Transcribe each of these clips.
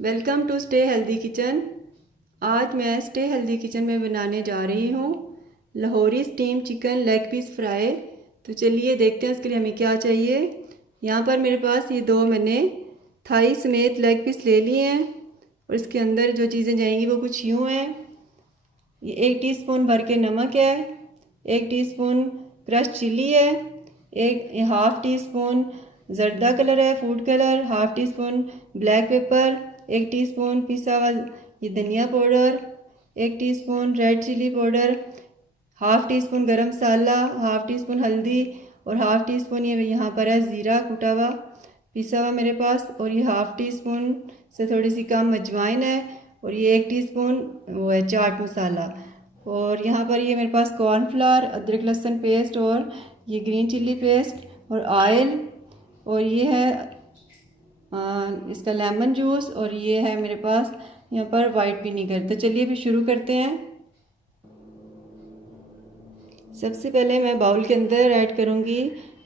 Welcome to stay healthy kitchen. आज मैं stay healthy kitchen में बनाने जा रही हूँ Lahori steam chicken leg piece fry. तो चलिए देखते हैं उसके लिए हमें क्या चाहिए। यहाँ पर मेरे पास ये दो मैंने थाई समेत लेग पीस ले लिए हैं और इसके अंदर जो चीज़ें जाएंगी वो कुछ यूँ हैं। ये 1 टीस्पून भर के नमक है, 1 टीस्पून क्रश चिली है, एक half teaspoon zarda colour है food colour, half teaspoon black pepper, 1 teaspoon पिसा हुआ ये धनिया powder, 1 teaspoon red chilli powder, half teaspoon garam masala, half tea spoon हल्दी और हाफ़ टी स्पून ये यहाँ पर है ज़ीरा कुटा हुआ पिसा हुआ मेरे पास, और ये हाफ़ टी स्पून से थोड़ी सी कम अजवाइन है, और ये 1 टीस्पून वो है चाट मसाला, और यहाँ पर ये मेरे पास कॉर्नफ्लावर, अदरक लहसुन पेस्ट और ये ग्रीन चिल्ली पेस्ट और ऑयल, और ये है इसका लेमन जूस, और ये है मेरे पास यहाँ पर वाइट विनीगर। तो चलिए फिर शुरू करते हैं। सबसे पहले मैं बाउल के अंदर ऐड करूँगी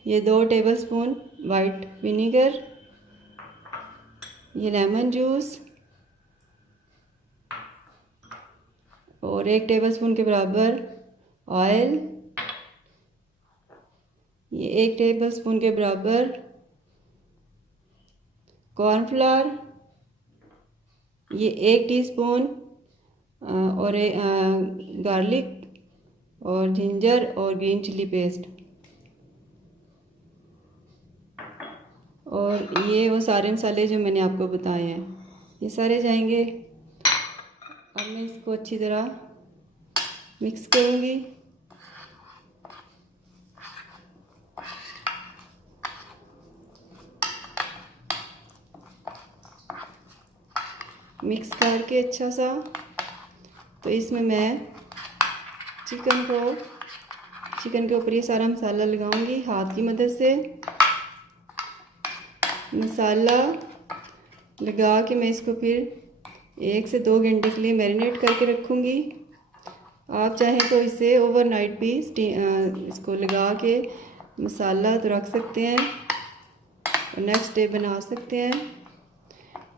ये 2 टेबलस्पून वाइट विनीगर, ये लेमन जूस और 1 टेबलस्पून के बराबर ऑयल, ये 1 टेबलस्पून के बराबर कॉर्नफ्लावर, ये 1 टीस्पून और गार्लिक और जिंजर और ग्रीन चिली पेस्ट, और ये वो सारे मसाले जो मैंने आपको बताए हैं ये सारे जाएंगे। अब मैं इसको अच्छी तरह मिक्स करूँगी। मिक्स करके अच्छा सा, तो इसमें मैं चिकन के ऊपर ये सारा मसाला लगाऊंगी हाथ की मदद से। मसाला लगा के मैं इसको फिर 1 से 2 घंटे के लिए मैरिनेट करके रखूँगी। आप चाहें तो इसे ओवरनाइट भी इसको लगा के मसाला तो रख सकते हैं और नेक्स्ट डे बना सकते हैं,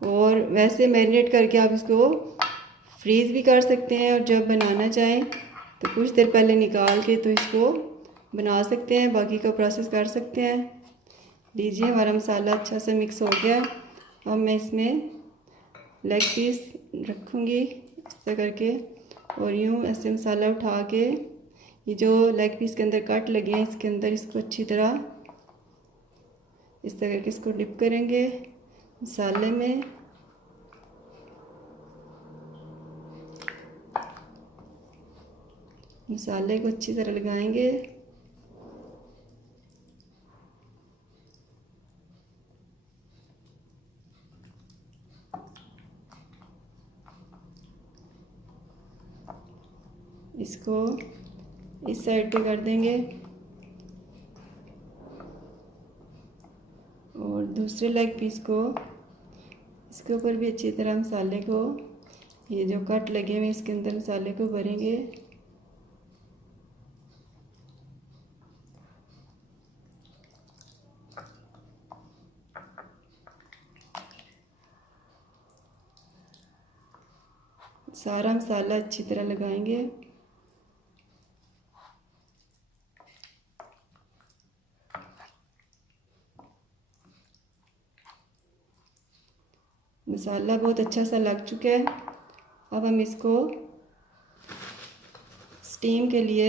और वैसे मैरिनेट करके आप इसको फ्रीज़ भी कर सकते हैं, और जब बनाना चाहें तो कुछ देर पहले निकाल के तो इसको बना सकते हैं, बाकी का प्रोसेस कर सकते हैं। लीजिए हमारा मसाला अच्छा से मिक्स हो गया। अब मैं इसमें लेग पीस रखूँगी इस तरह करके, और यूँ ऐसे मसाला उठा के ये जो लेग पीस के अंदर कट लगे हैं इसके अंदर इसको अच्छी तरह इस तरह करके इसको डिप करेंगे मसाले में। मसाले को अच्छी तरह लगाएंगे। इसको इस साइड पे कर देंगे और दूसरे लेग पीस को इसके ऊपर भी अच्छी तरह मसाले को, ये जो कट लगे हुए इसके अंदर मसाले को भरेंगे। सारा मसाला अच्छी तरह लगाएंगे। मसाला बहुत अच्छा सा लग चुका है। अब हम इसको स्टीम के लिए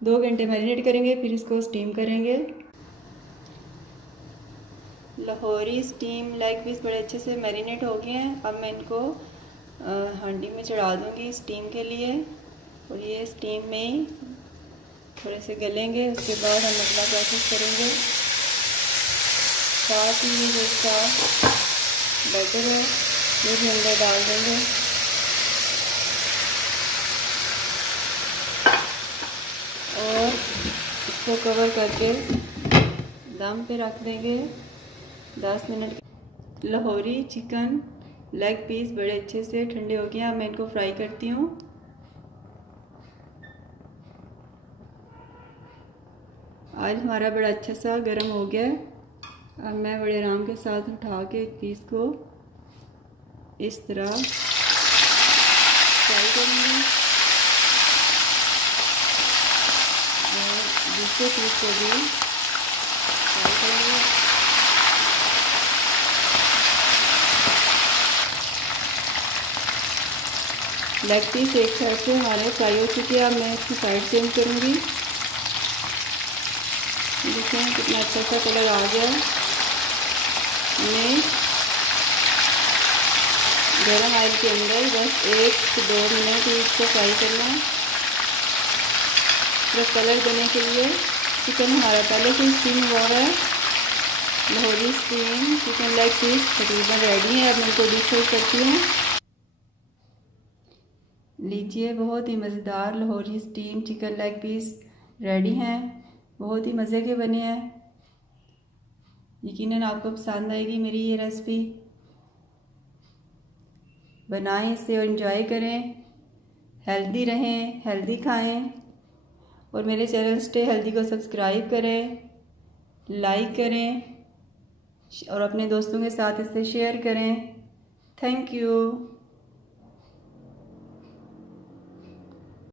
2 घंटे मैरिनेट करेंगे, फिर इसको स्टीम करेंगे। लाहौरी स्टीम लेग पीस बड़े अच्छे से मैरिनेट हो गए हैं। अब मैं इनको हांडी में चढ़ा दूँगी स्टीम के लिए, और ये स्टीम में ही थोड़े से गलेंगे। उसके बाद हम अगला प्रोसेस करेंगे। साथ ही ये जो इसका बैटर है ये भी अंदर डाल देंगे, और इसको कवर करके दम पे रख देंगे 10 minute. Lahori chicken leg piece बड़े अच्छे से ठंडे हो गए हैं। अब मैं इनको फ्राई करती हूँ। आज हमारा बड़ा अच्छा सा गर्म हो गया है। अब मैं बड़े आराम के साथ उठा के एक पीस को इस तरह फ्राई करूँगी और दूसरे पीस को भी फ्राई करूँगी। लेग पीस एक साइड से हमारे फ्राई हो चुके हैं। अब मैं इसकी साइड चेंज करूँगी। देखें कितना अच्छा सा कलर आ गया। हमें गरम ऑयल के अंदर बस 1 से 2 मिनट इसको फ्राई करना है। सिर्फ कलर देने के लिए। चिकन हमारा पहले से स्टीम हुआ है। Lahori steam chicken leg piece तकरीबन रेडी है। अब मैं इनको डिश आउट करती हूँ। लीजिए, बहुत ही मज़ेदार Lahori steam chicken leg piece ready हैं। बहुत ही मज़े के बने हैं। यकीनन आपको पसंद आएगी मेरी ये रेसिपी। बनाएं इसे और एंजॉय करें। हेल्दी रहें, हेल्दी खाएं और मेरे चैनल स्टे हेल्दी को सब्सक्राइब करें, लाइक करें और अपने दोस्तों के साथ इसे शेयर करें। Thank you.